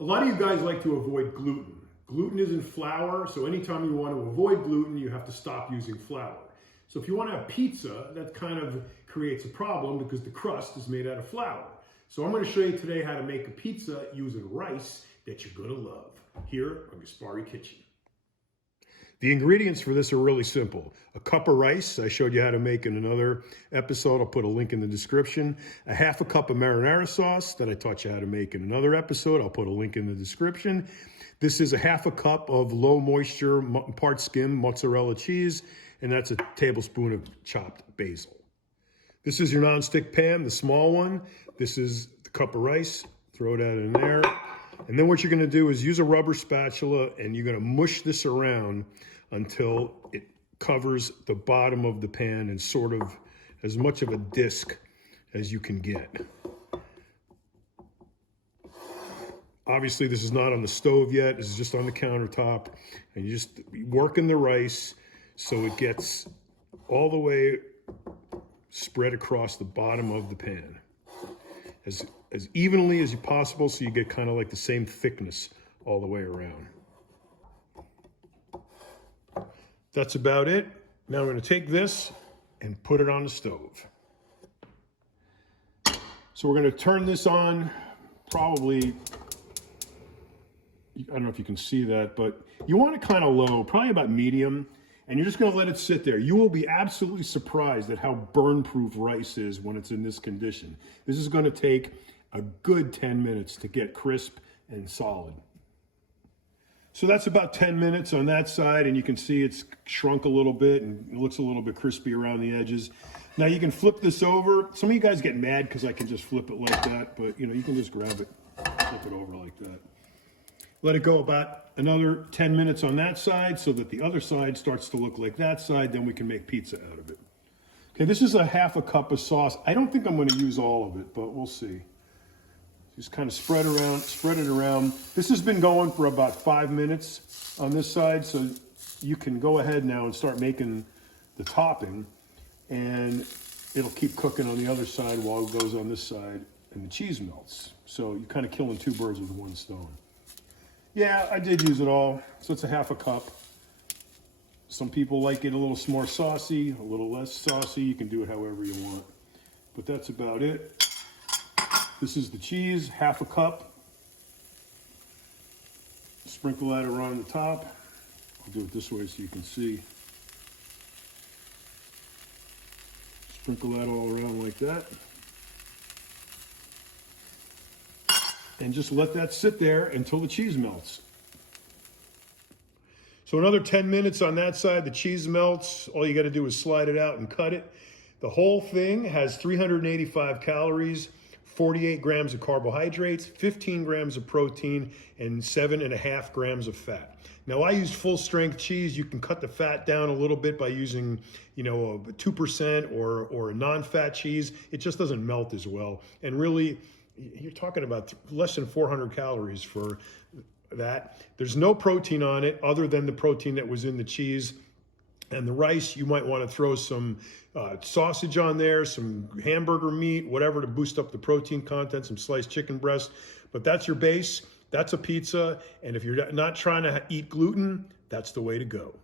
A lot of you guys like to avoid gluten. Gluten is in flour, so anytime you want to avoid gluten, you have to stop using flour. So if you want to have pizza, that kind of creates a problem because the crust is made out of flour. So I'm going to show you today how to make a pizza using rice that you're going to love here on Gaspari Kitchen. The ingredients for this are really simple. A cup of rice, I showed you how to make in another episode. I'll put a link in the description. A half a cup of marinara sauce that I taught you how to make in another episode. I'll put a link in the description. This is a half a cup of low moisture, part skim mozzarella cheese, and that's a tablespoon of chopped basil. This is your nonstick pan, the small one. This is the cup of rice. Throw that in there. And then what you're going to do is use a rubber spatula and you're going to mush this around until it covers the bottom of the pan and sort of as much of a disc as you can get. Obviously, this is not on the stove yet. This is just on the countertop. And you just working the rice so it gets all the way spread across the bottom of the pan. As evenly as possible so you get kind of like the same thickness all the way around. That's about it. Now I'm going to take this and put it on the stove. So we're going to turn this on probably, I don't know if you can see that, but you want it kind of low, probably about medium. And you're just going to let it sit there. You will be absolutely surprised at how burn-proof rice is when it's in this condition. This is going to take a good 10 minutes to get crisp and solid. So that's about 10 minutes on that side, and you can see it's shrunk a little bit and it looks a little bit crispy around the edges. Now you can flip this over. Some of you guys get mad because I can just flip it like that, but you can just grab it, flip it over like that. Let it go about another 10 minutes on that side so that the other side starts to look like that side, then we can make pizza out of it. Okay, this is a half a cup of sauce. I don't think I'm going to use all of it, but we'll see. Just kind of spread it around. This has been going for about 5 minutes on this side, so you can go ahead now and start making the topping, and it'll keep cooking on the other side while it goes on this side, and the cheese melts. So you're kind of killing two birds with one stone. Yeah, I did use it all, so it's a half a cup. Some people like it a little more saucy, a little less saucy. You can do it however you want, but that's about it. This is the cheese, half a cup. Sprinkle that around the top. I'll do it this way so you can see. Sprinkle that all around like that. And just let that sit there until the cheese melts. So another 10 minutes on that side, the cheese melts. All you got to do is slide it out and cut it. The whole thing has 385 calories, 48 grams of carbohydrates, 15 grams of protein, and 7.5 grams of fat. Now I use full strength cheese. You can cut the fat down a little bit by using, a 2% or a non-fat cheese. It just doesn't melt as well. And really, you're talking about less than 400 calories for that. There's no protein on it other than the protein that was in the cheese and the rice. You might want to throw some sausage on there, some hamburger meat, whatever to boost up the protein content, some sliced chicken breast. But that's your base. That's a pizza. And if you're not trying to eat gluten, that's the way to go.